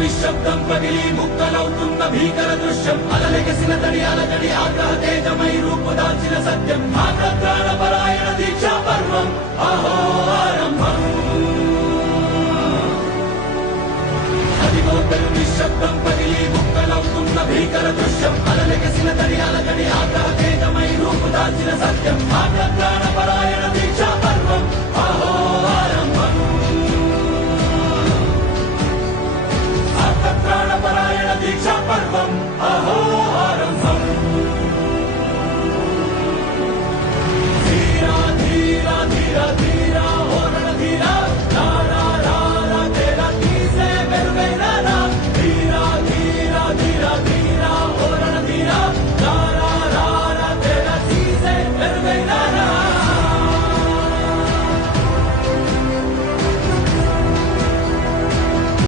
నిశ్శబ్దం పగిలి ముక్కలవుతున్న భీకర దృశ్యం అలలెగసిన తడి అలజడి ఆగ్రహ తేజమై రూపుదాల్చిన సత్యం ఆగ్రత్రాణ పరాయణ దీక్షా పర్వం అహో ఆరంభం అదిగో నిశ్శబ్దం పగిలి ముక్కలవుతున్న భీకర దృశ్యం అలలెగసిన తడి అలజడి ఆగ్రహ తేజమై రూపుదాల్చిన సత్యం ఆగ్రత్రాణ పరాయణ